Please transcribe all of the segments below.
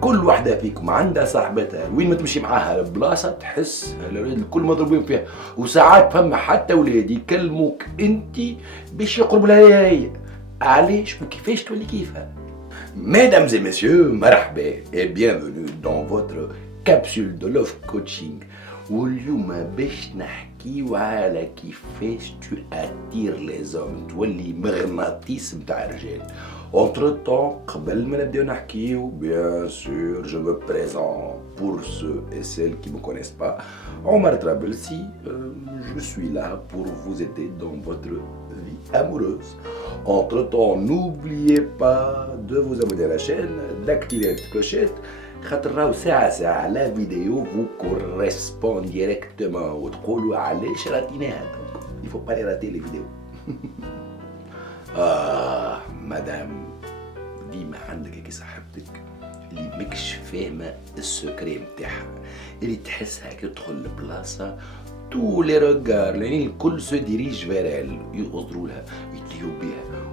كل واحدة فيكم عندها صاحبتها وين ما تمشي معاها بلاصة تحس الكل مضروبين فيها، وساعات فما حتى ولاد يكلموك انت باش يقرب لها هي. علاش وكيفاش تولي كيفها؟ Mesdames et messieurs, مرحبا et bienvenue dans votre capsule de love coaching. واليوم باش نحكيو على كيفاش tu attires les hommes، تولي مغناطيس متاع الرجال. Entre temps, قبل ما نبداو نحكيو bien sûr je me présente pour ceux et celles qui me connaissent pas. Omar Trabelsi, je suis là pour vous aider dans votre vie amoureuse. Entre temps, n'oubliez pas de vous abonner à la chaîne, d'activer la petite clochette. خاطر راهو ساعة لا فيديو vous correspond directement وتقولوا علاش راتيناها. Il faut pas les rater les vidéos. مدام ديما عندك هيك صاحبتك اللي ماكش فاهمة السكري متاعها، اللي تحسها كي تدخل البلاصة تو لي روغار يعني الكل سو ديريج فيرال، يغزروا لها يدليو بها.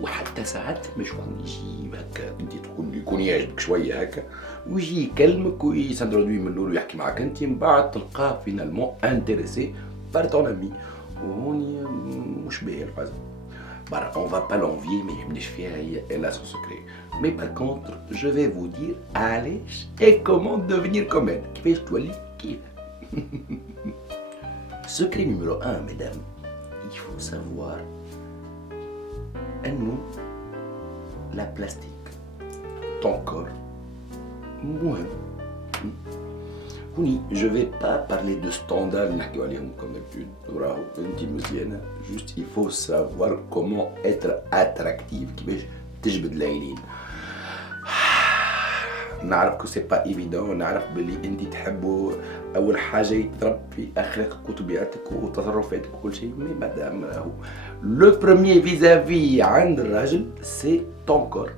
وحتى ساعات ما شكون يجي هكا انت يكون يعجبك شويه هكا ويجي يكلمك ويسندرودوي من الاول ويحكي معاك انت، من بعد تلقاه فينالمون انتريسي بار طون امي، وهوني مش باهي الحاجه. Bah, on va pas l'envier, mais elle a son secret. Mais par contre, je vais vous dire allez et comment devenir comme elle. كيفاش تولي كيف. Secret numéro 1, mesdames, il faut savoir أنه la plastique, ton corps, مهم. هوني je vais pas parler de standards نحكيو عليهم comme d'habitude، راهو انتي مزيانة، juste il faut savoir comment être attractive، كيفاش تجبد العينين. نعرف كو سي با ايفيدون، نعرف بلي انتي تحبوا اول حاجة يتربى في اخلاقك وطبيعتك وتصرفاتك وكل شيء، مي مادام راهو لو بروميير فيزافي عند الراجل سي طون كور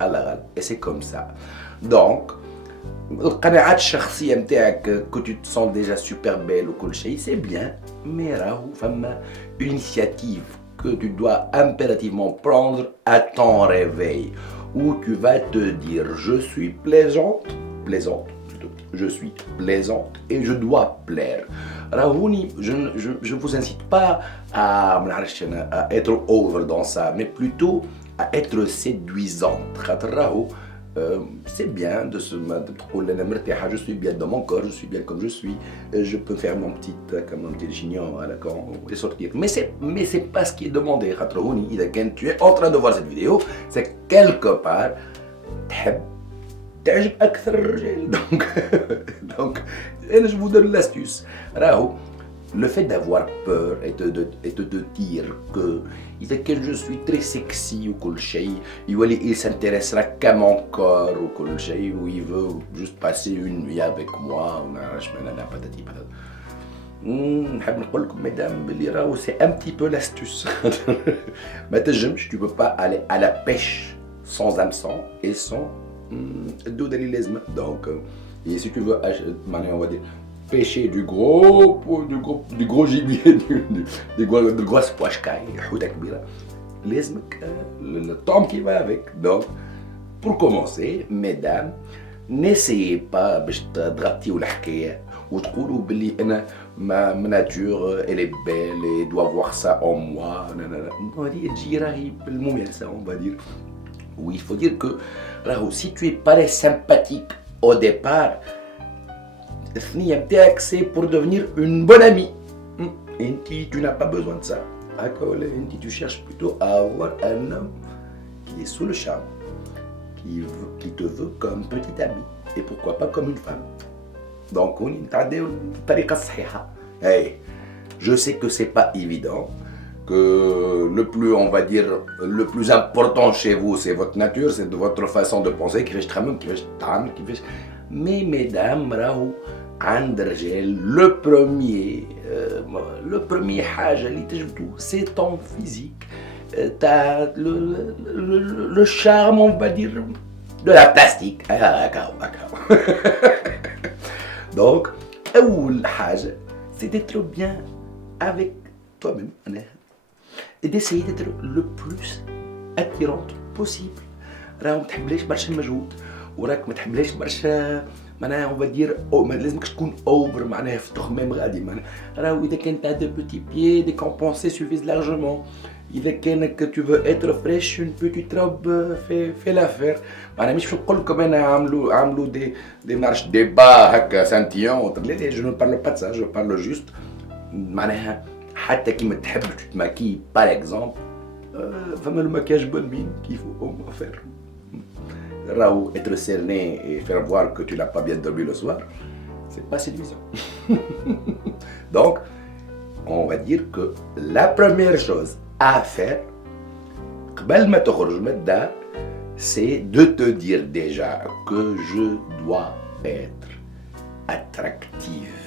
على غال اي سي كوم سا. دونك القناعات الشخصية متاعك كو تو تسون ديجا سوبر بيل وكل شيء سي بيان، مي راهو فما initiative que tu dois impérativement prendre à ton réveil, où tu vas te dire je suis plaisante plutôt, je suis plaisante et je dois plaire. Rahouni, je vous incite pas à être over dans ça, mais plutôt à être séduisante. C'est bien de se dire je suis bien dans mon corps, je suis bien comme je suis, je peux faire mon petit chignon et sortir. Mais c'est pas ce qui est demandé. Quand tu es en train de voir cette vidéo, c'est quelque part تعجب أكثر الرجال. Donc je vous donne l'astuce. Le fait d'avoir peur et de dire que je suis très sexy ou كل شيء، il s'intéressera qu'à mon corps ou كل شيء، ou il veut juste passer une nuit avec moi، patati patata. نحب نقول لكم mesdames بلي راهو c'est un petit peu l'astuce. ما تنجمش، tu peux pas aller à la pêche sans hameçon et sans الدودة اللي لازمة. Donc et si tu veux on va dire pêcher du gros gibier, du gros poachcaille, حوتة كبيرة، لازمك le temps qui va avec. Donc pour commencer mesdames, n'essayez pas باش تغطيو الحكاية وتقولوا بلي انا ma nature elle est belle et doit voir ça en moi. Non, هذه تجي راهي بالممارسة on va dire. Oui, il faut dire que si tu es pas sympathique au départ, c'est pour devenir une bonne amie. Et tu n'as pas besoin de ça. Tu cherches plutôt à avoir un homme qui est sous le charme, qui te veut comme petit ami, et pourquoi pas comme une femme. Donc, je sais que c'est pas évident, que on va dire, le plus important chez vous, c'est votre nature, c'est votre façon de penser, mais mesdames, عند الرجال le premier حاجة اللي تجبدو c'est ton physique. T'as le charme, on va dire, de la plastique. Donc أول حاجة c'est d'être bien avec toi-même et d'essayer d'être le plus attirante possible. راهو متحبليش برشا مجهود، وراك ما تحملهاش برشا معناها اون فادير ما لازمكش تكون اوفر معناها في تخمام غادي معناها راهو اذا كان تاع دو بوتي بيي دي كومبونسي سوفيز لارجومون اذا كانك تو فو اتر فريش اون بوتيت روب في لافير معناها مش نقول لكم انا عملوا دي نعرفش ديبا هكا سانتيون لا لا جو نو بارلو با سا جو بارلو جوست معناها حتى كيما تحب تماكي بار اكزومبل فما الماكياج بون كيف او فير راهو être cerné et faire voir que tu n'as pas bien dormi le soir, c'est pas séduisant. Donc, on va dire que la première chose à faire, قبل ما تخرج من الدار, c'est de te dire déjà que je dois être attractive.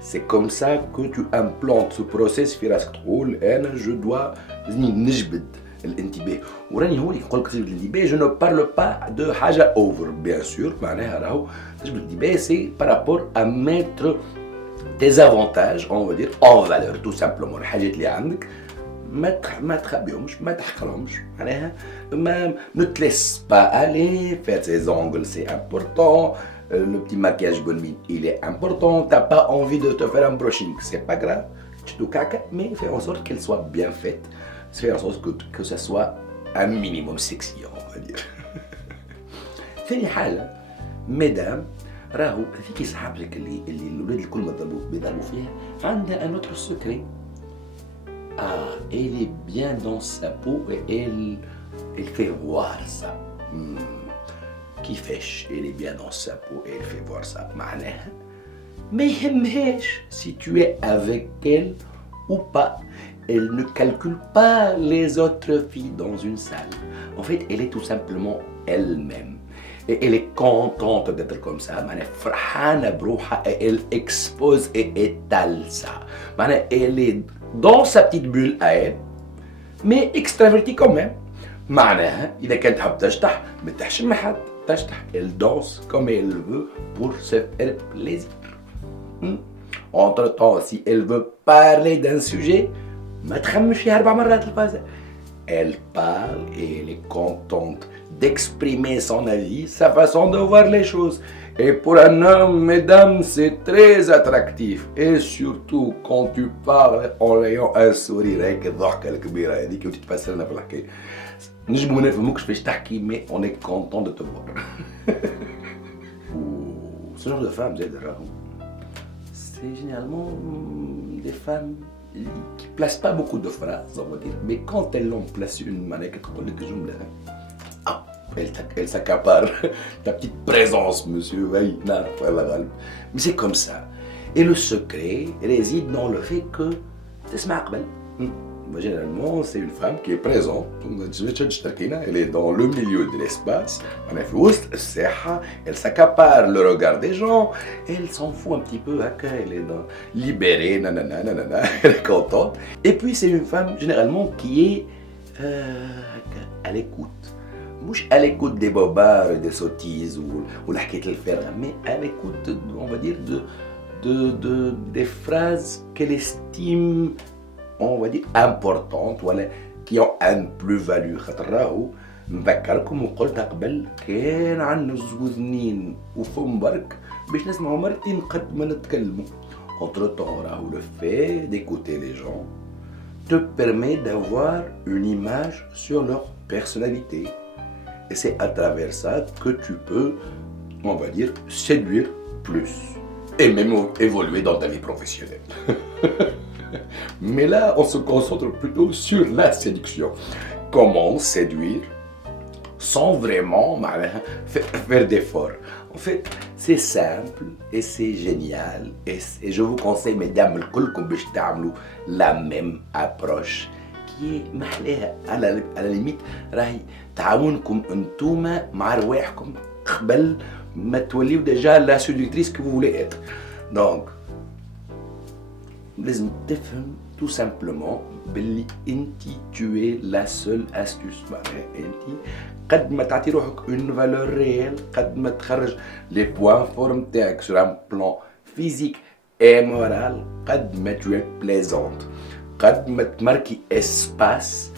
C'est comme ça que tu implantes ce process في راسك تقول أنا je dois نجبد الانتباه وراني هو اللي نقول لك تجبد الانتباه جو نو بارلو با دو حاجه اوفر بيان سور معناها راهو تجبد الانتباه سي بارابور ا ميتر دي زافونتاج اون فو دير اون فالور تو سامبلومون الحاجات اللي عندك ما تخبيهمش ما تحقرهمش معناها ما نتلس با الي فير سي زونغل سي امبورطون le petit maquillage bonne mine il est important t'as pas envie de te faire un brushing c'est pas grave tu te caca mais fais en sorte qu'elle soit bien faite faire en sorte que ça soit un minimum sexy on va dire ثاني حاجة مدام راهو هذيك صحابتك اللي الولاد الكل بيضربوا فيها عندها un autre secret elle est bien dans sa peau et elle fait voir ça كيفاش elle est bien dans sa peau et elle fait voir ça معناها ما يهمهاش si tu es avec elle ou pas. Elle ne calcule pas les autres filles dans une salle. En fait, elle est tout simplement elle-même. Et elle est contente d'être comme ça. Et elle expose et étale ça. Elle est dans sa petite bulle à elle, mais extravertie quand même. إذا كانت حاب تشطح ما تحشم حد تشطح. Elle danse comme elle veut pour se faire plaisir. Entre-temps, si elle veut parler d'un sujet, ما تخمش فيها 4 مرات الفازة. Elle parle et elle est contente d'exprimer son avis, sa façon de voir les choses. Et pour un homme, mesdames, c'est très attractif. Et surtout quand tu parles en ayant un sourire هيك الضحكة الكبيرة هذيك وتتفسر لنا في الحكاية. نجمو نفهموكش فاش تحكي mais on est content de te voir. Ce genre de femmes, c'est généralement des femmes qui ne placent pas beaucoup de phrases, on va dire, mais quand elles en placent une, elle s'accapare ta petite présence, monsieur. Mais c'est comme ça. Et le secret réside dans le fait que généralement, c'est une femme qui est présente. Elle est dans le milieu de l'espace. Elle s'accapare le regard des gens. Elle s'en fout un petit peu. Elle est libérée. Elle est contente. Et puis, c'est une femme généralement qui est à l'écoute. Mouche à l'écoute des bobards et des sottises ou la quête le faire, mais à l'écoute, on va dire, des phrases qu'elle estime, on va dire, importantes, voilà, qui ont une plus-value. راهو نذكركم وقلت قبل كان عندنا زوز نين وفم برك باش نسمعوا مرتين قد ما نتكلموا. Entre temps, راهو le fait d'écouter les gens te permet d'avoir une image sur leur personnalité. Et c'est à travers ça que tu peux, on va dire, séduire plus. Et même évoluer dans ta vie professionnelle. Mais là, on se concentre plutôt sur la séduction. Comment séduire sans vraiment faire d'efforts. En fait, c'est simple et c'est génial. Et je vous conseille, mesdames, la même approche. qui محلاها على ليميت راهي تعاونكم انتوما مع رواحكم قبل ما توليو ديجا لا سيدكتريس كو فولي اتر. دونك لازم تفهم tout simplement باللي انتي tu es la seule astuce. معناها انتي قد ما تعطي روحك une valeur réelle، قد ما تخرج les points forts تاعك sur un plan physique et moral، قد ما tu es plaisante، قد ما تماركي espace،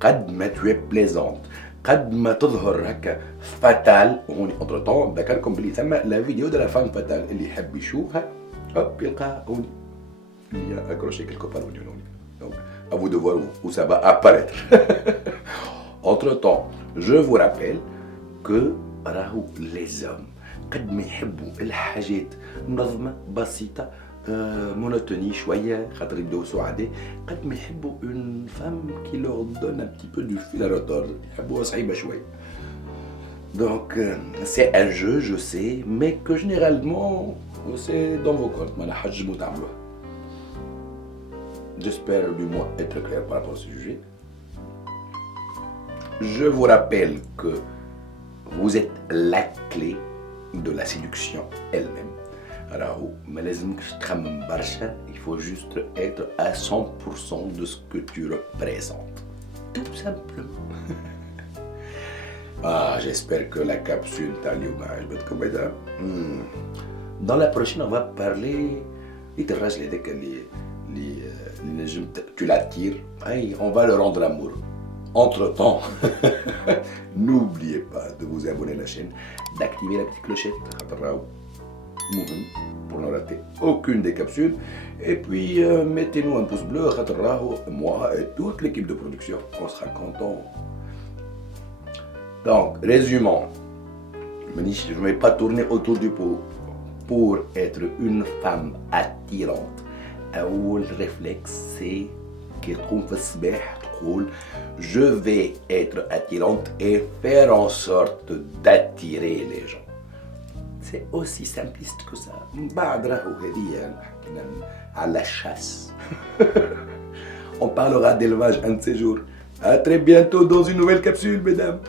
قد ما tu es plaisante، قد ما تظهر هكا فاتال هوني اونتر طون ذكركم بلي ثم لا فيديو دو لا فام فاتال اللي يحب يشوفها هوب يلقاها هوني اللي هي accroché quelque part au niveau. Donc, à vous de voir où ça va apparaître. Entre-temps, je vous rappelle que راهو les hommes قد ما يحبوا الحاجات منظمة بسيطة monotonie شوية خاطر يبداو سعداء قد ما يحبوا une femme qui leur donne un petit peu du fil à retordre يحبوها صعيبة شوية. Donc c'est un jeu je sais mais que généralement c'est dans vos comptes ما نحجموا تعملوها. J'espère du moins être clair par rapport à ce sujet. Je vous rappelle que vous êtes la clé de la séduction elle-même. Alors, il faut juste être à 100% de ce que tu représentes. Tout simplement. Ah, j'espère que la capsule t'a lu. Dans la prochaine, on va parler. Tu l'attires, on va le rendre amoureux. Entre-temps, n'oubliez pas de vous abonner à la chaîne, d'activer la petite clochette pour ne rater aucune des capsules. Et puis, mettez-nous un pouce bleu, moi et toute l'équipe de production, on sera content. Donc, résumons. Je ne vais pas tourner autour du pot. Pour être une femme attirante, أول réflexe c'est كي تقوم في الصباح تقول je vais être attirante et faire en sorte d'attirer les gens. C'est aussi simpliste que ça. بعد راهو هذه حكينا على la chasse. On parlera d'élevage un de ces jours. À très bientôt dans une nouvelle capsule, mesdames.